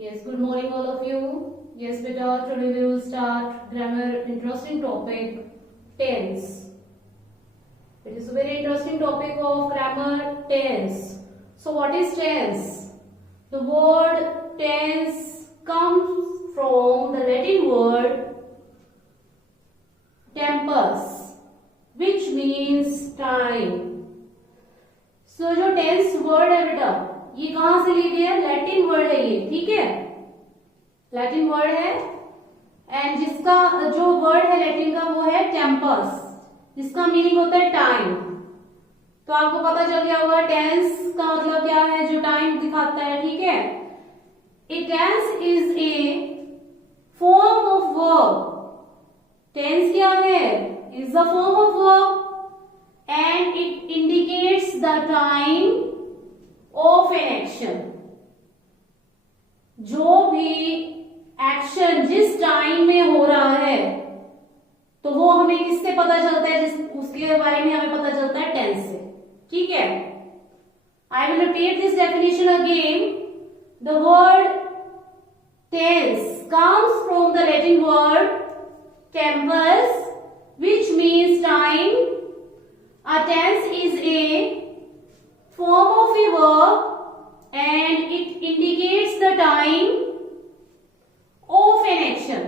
Yes, good morning all of you. Yes, beta, today we will start grammar interesting topic tense. It is a very interesting topic of grammar tense. So what is tense? The word tense comes from the Latin word tempus, which means time. So जो tense word है बेटा, ये कहां से ली गई है? Latin word है ये, ठीक है, लैटिन वर्ड है एंड जिसका जो वर्ड है लैटिन का वो है टेम्पस, जिसका मीनिंग होता है टाइम। तो आपको पता चल गया होगा टेंस का मतलब क्या है, जो टाइम दिखाता है, ठीक है। A tense is a form of verb. Tense क्या है? Is the form of verb and it indicates the time of an action. जो भी एक्शन जिस टाइम में हो रहा है तो वो हमें किससे पता चलता है? उसके बारे में हमें पता चलता है टेंस से, ठीक है। I will repeat this definition again. The word tense comes from the Latin word tempus which means time. A tense is a form of a verb and it indicates the time of an action.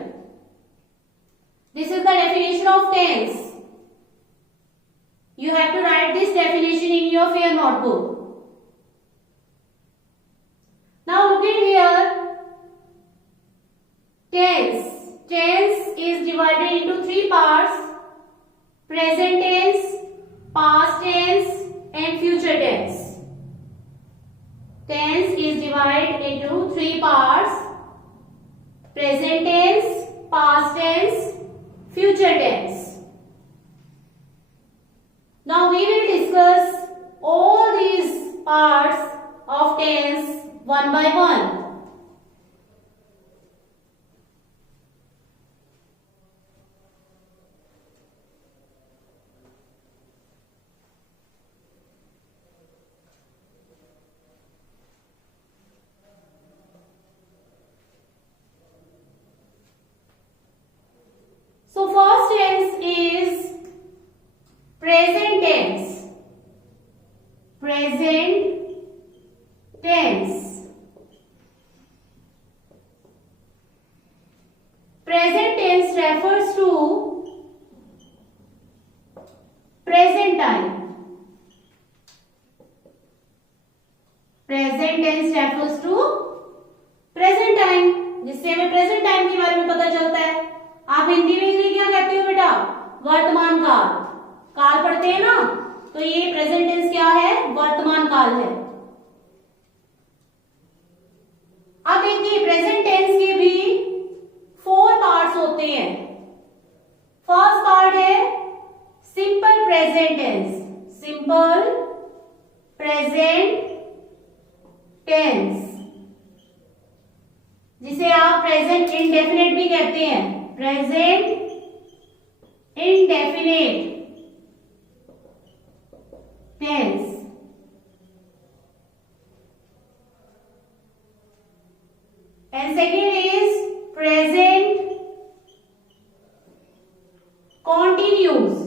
This is the definition of tense. You have to write this definition in your fair notebook. Now look at here. Tense. Tense is divided into three parts: present tense, past tense and future tense. Tense is divided into three parts: present tense, past tense, future tense. Now we will discuss all these parts of tense one by one. So first tense is present tense. Present tense. Present tense refers to present time. Present tense refers to present time, जिससे हमें present time के बारे में पता चलता है। आप हिंदी में इसे क्या कहते हो बेटा? वर्तमान काल। काल पढ़ते हैं ना, तो ये प्रेजेंट टेंस क्या है? वर्तमान काल है। अब देखिए प्रेजेंट टेंस के भी 4 पार्ट्स होते हैं। फर्स्ट पार्ट है simple present tense. Simple present tense, जिसे आप प्रेजेंट इंडेफिनिट भी कहते हैं। Present indefinite tense. And second is present continuous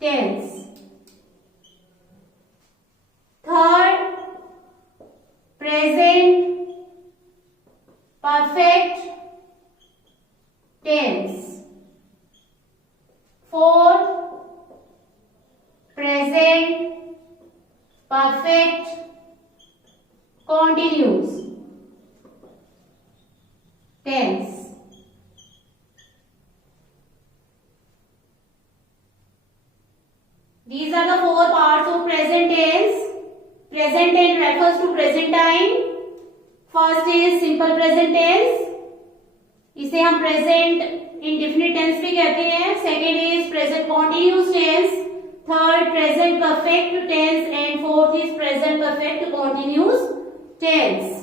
tense. Third, present perfect tense. Fourth, present perfect continuous tense. These are the 4 parts of present tense. Present tense refers to present time. First is simple present tense, इसे हम present indefinite tense भी कहते हैं। Second is present continuous tense, third present perfect tense and fourth is present perfect continuous tense.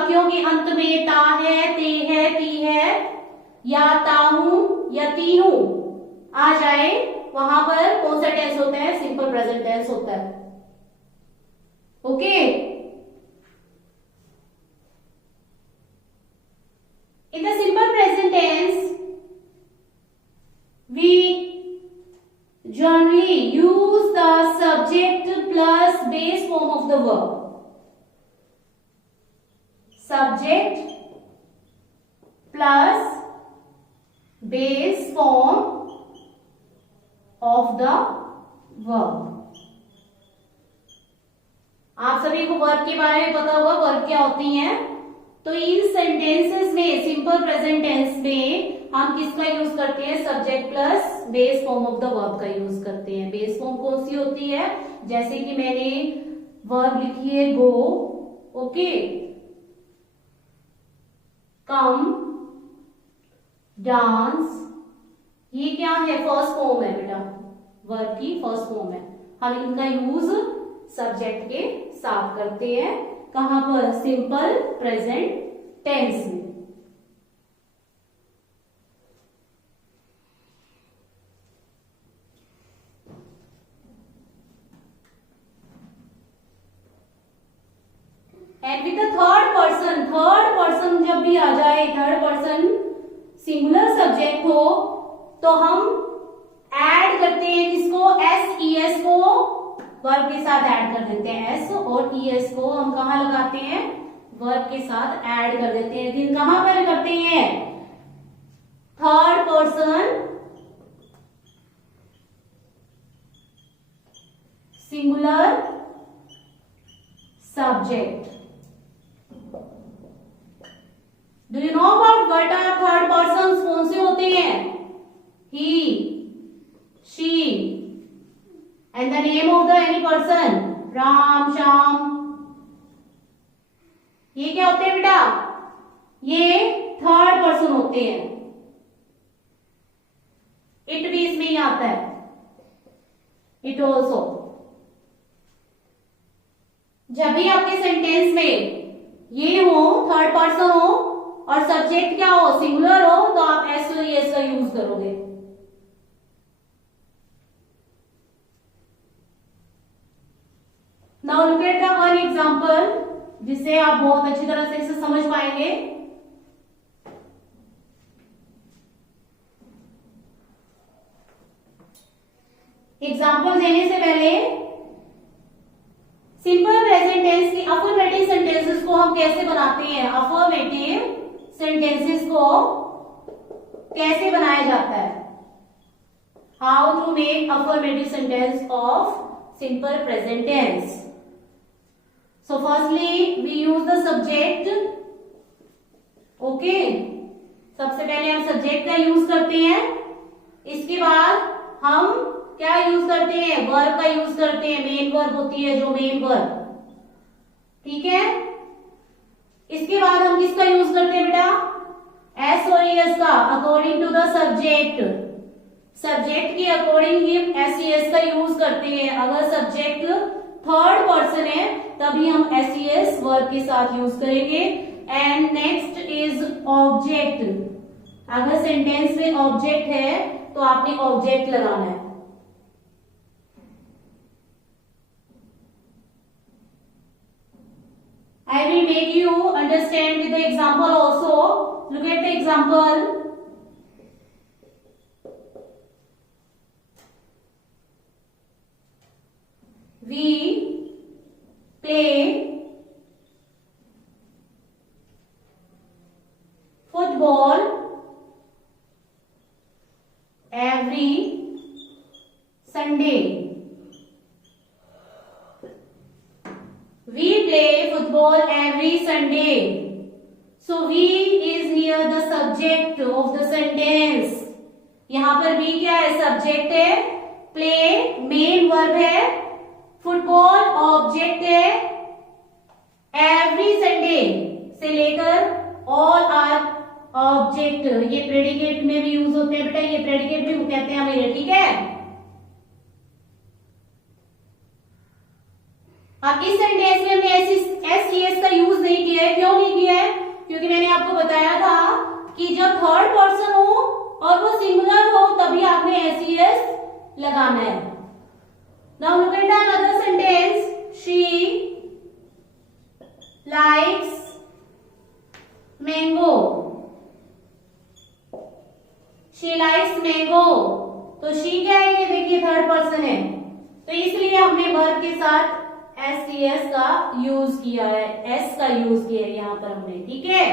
वाक्यों के अंत में ता है, ते है, ती है या ता हूं या ती हूं आ जाए, वहां पर कौन सा टेंस होता है? सिंपल प्रेजेंट टेंस होता है। Okay, in the simple present tense we generally use the subject plus base form of the verb. Subject plus base form of the verb. आप सभी को वर्ब के बारे में पता होगा, वर्ब क्या होती हैं। तो इन सेंटेंसेस में, सिंपल प्रेजेंट टेंस में हम किसका यूज करते हैं? Subject plus base form of the verb का यूज करते हैं। बेस फॉर्म कौन सी होती है? जैसे कि मैंने वर्ब लिखी है गो, ओके, कम, डांस, ये क्या है? फर्स्ट फॉर्म है बेटा, वर्ब की फर्स्ट फॉर्म है। हम इनका यूज सब्जेक्ट के साथ करते हैं। कहां पर? सिंपल प्रेजेंट टेंस में। And with the third person जब भी आ जाए, थर्ड पर्सन सिंगुलर सब्जेक्ट हो, तो हम ऐड करते हैं किसको? एस ई एस को वर्ब के साथ ऐड कर देते हैं। एस और ई एस को हम कहां लगाते हैं? वर्ब के साथ ऐड कर देते हैं। लेकिन कहां पर करते हैं? Third person singular subject. Do you know about what are third person? कौन से होते हैं? He, she, and the name of the any person, Ram, Shyam, ये क्या होते हैं बेटा? ये थर्ड पर्सन होते हैं। इट भी इसमें ही आता है, इट ऑल्सो। जब भी आपके सेंटेंस में ये हो, थर्ड पर्सन हो और सब्जेक्ट क्या हो? सिंगुलर हो, तो आप एस और एस का यूज करोगे। Now look at the one example, जिससे आप बहुत अच्छी तरह से इसे समझ पाएंगे। एग्जांपल देने से पहले सिंपल प्रेजेंट टेंस की अफर्मेटिव सेंटेंसेस को हम कैसे बनाते हैं? अफर्मेटिव सेंटेंसेस को कैसे बनाया जाता है? How to make affirmative sentence of simple present tense. So firstly we use the subject, okay, सबसे पहले हम सब्जेक्ट का यूज करते हैं। इसके बाद हम क्या यूज करते हैं? वर्ब का यूज करते हैं। मेन वर्ब होती है जो मेन वर्ब, ठीक है। इसके बाद हम किसका यूज करते हैं बेटा? एस और एस का, according to the subject. Subject के अकॉर्डिंग ही एस एस का यूज करते हैं। अगर सब्जेक्ट थर्ड पर्सन है तभी हम एस एस वर्ब के साथ यूज करेंगे। And next is object. अगर सेंटेंस में ऑब्जेक्ट है तो आपने ऑब्जेक्ट लगाना है। I will make you understand with the example also. Look at the example. We play football every Sunday. We play football every Sunday. So we is here the subject of the sentence. यहां पर we क्या है? सब्जेक्ट है। play main verb है। Football object है। Every Sunday से लेकर all are object. ये प्रेडिकेट में भी यूज होते हैं बेटा, ये प्रेडिकेट भी कहते हैं मेरे, ठीक है। अब इस सेंटेंस में हमने एस ई एस का यूज नहीं किया है। क्यों नहीं किया है? और वो सिंगुलर हो तभी आपने एस लगाना है। Now look at another sentence, she likes mango, she likes mango, तो शी क्या है, ये देखिए थर्ड पर्सन है, तो इसलिए हमने वर्ब के साथ एस का यूज किया है, एस का यूज किया है यहां पर हमने, ठीक है।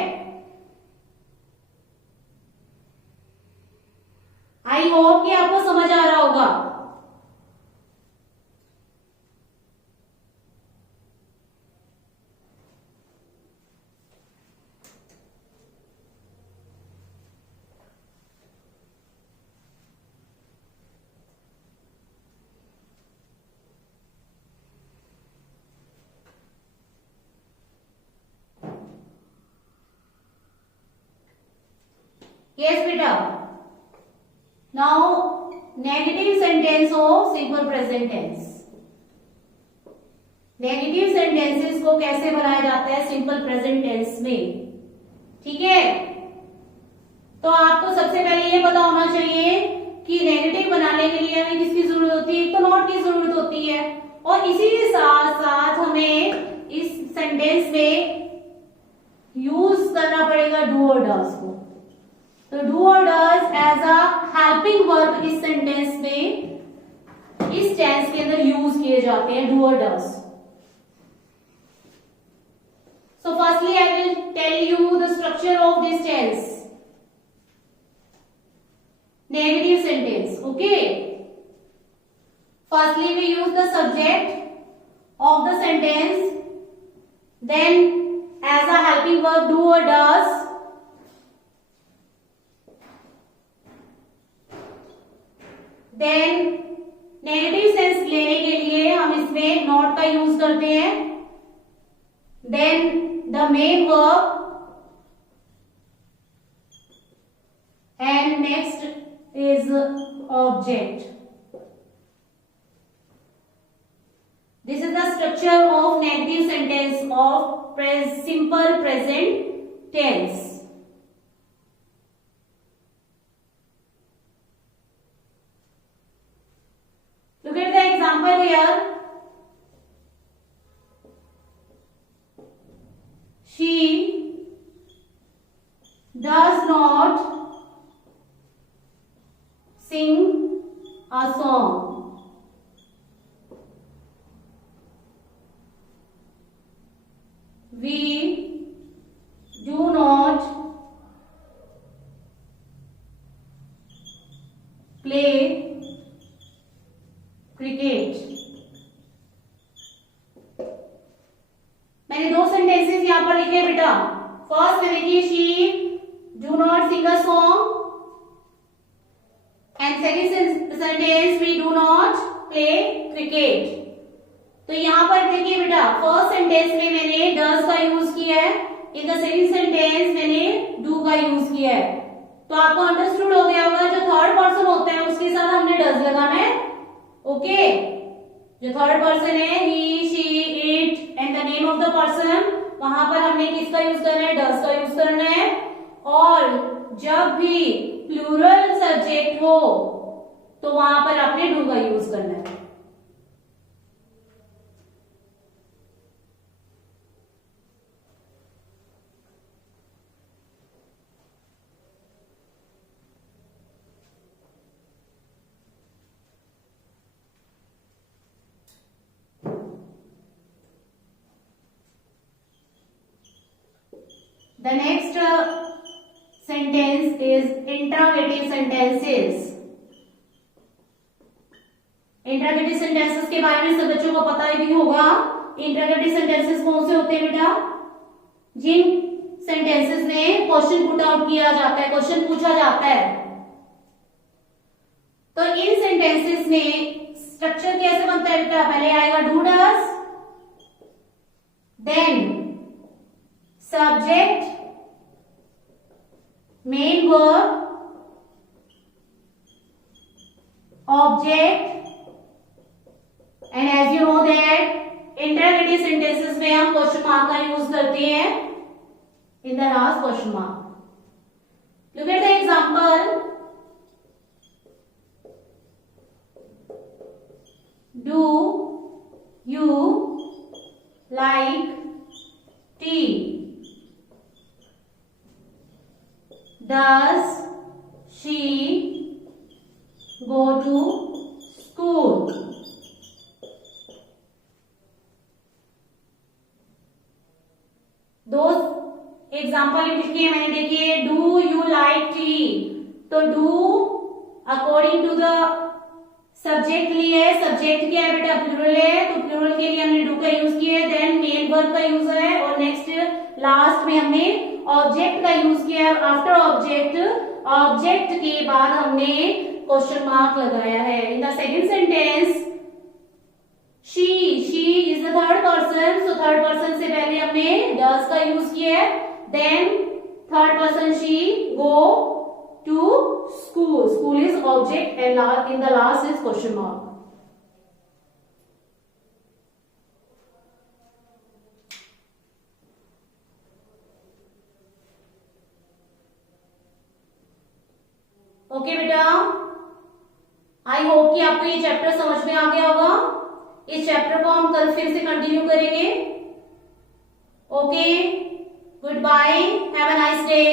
आई होप कि आपको समझ आ रहा होगा। Yes, बेटा। Now negative sentence of simple present tense। Negative sentences को कैसे बनाया जाता है सिंपल प्रेजेंट टेंस में, ठीक है। तो आपको सबसे पहले ये पता होना चाहिए कि नेगेटिव बनाने के लिए हमें किसकी जरूरत होती है, तो नॉट की जरूरत होती है, और इसी के साथ साथ हमें इस सेंटेंस में यूज करना पड़ेगा डू और डज को। तो डू और does as a helping verb इस सेंटेंस में, इस टेंस के अंदर यूज किए जाते हैं डू और does. So firstly I will tell you the structure of this tense, negative sentence, okay। Firstly we use the subject of the sentence, then as a helping verb do or does, then negative sense लेने के लिए हम इसमें नॉट का use करते हैं, then the main verb, and next is object। This is the structure of negative sentence of simple present tense। Look at the example here, she does not sing a song। We do not play cricket। मैंने दो सेंटेंसेस यहां पर लिखे बेटा। First में देखिए she do not sing a song, and second sentence we do not play cricket। तो यहां पर देखिए बेटा, फर्स्ट सेंटेंस में मैंने डज का यूज किया है, इन द सेकंड सेंटेंस मैंने डू का यूज किया है। तो आपको अंडरस्टूड हो गया होगा, जो थर्ड पर्सन होता है उसके साथ हमने डज लगाना है, ओके। जो थर्ड पर्सन है he she it and the name of the person, वहां पर हमने किसका यूज करना है, डज का यूज करना है। और जब भी प्लूरल सब्जेक्ट हो तो वहां पर आपने डू का यूज करना है। The next sentence is interrogative sentences। Interrogative sentences के बारे में सब बच्चों को पता ही होगा। इंटरोगेटिव सेंटेंसेस कौन से होते हैं बेटा, जिन सेंटेंसेस में क्वेश्चन पुट आउट किया जाता है, क्वेश्चन पूछा जाता है। तो इन सेंटेंसेस में स्ट्रक्चर कैसे बनता है बेटा, पहले आएगा do does, then subject, main verb, object, and as you know that interrogative sentences में हम क्वेश्चन मार्क का यूज करते हैं in the last question mark. Look at the example, do you like tea? Does she go to school? दो example लिखिए मैंने, देखिए do you like tea, तो do according to the subject लिए, subject क्या है बेटा प्लूरल है, तो प्लूरल के लिए हमने डू का यूज किया है, देन मेन वर्ब का यूज है, और नेक्स्ट लास्ट में हमने ऑब्जेक्ट का यूज किया है। आफ्टर ऑब्जेक्ट, ऑब्जेक्ट के बाद हमने क्वेश्चन मार्क लगाया है। In the second sentence she is the third person, so third person से पहले हमने does का यूज किया है, then third person she go to school, school is object and in the last is question mark. Okay बेटा, I hope कि आपको ये चैप्टर समझ में आ गया होगा। इस चैप्टर को हम कल फिर से कंटिन्यू करेंगे। Okay, goodbye, have a nice day.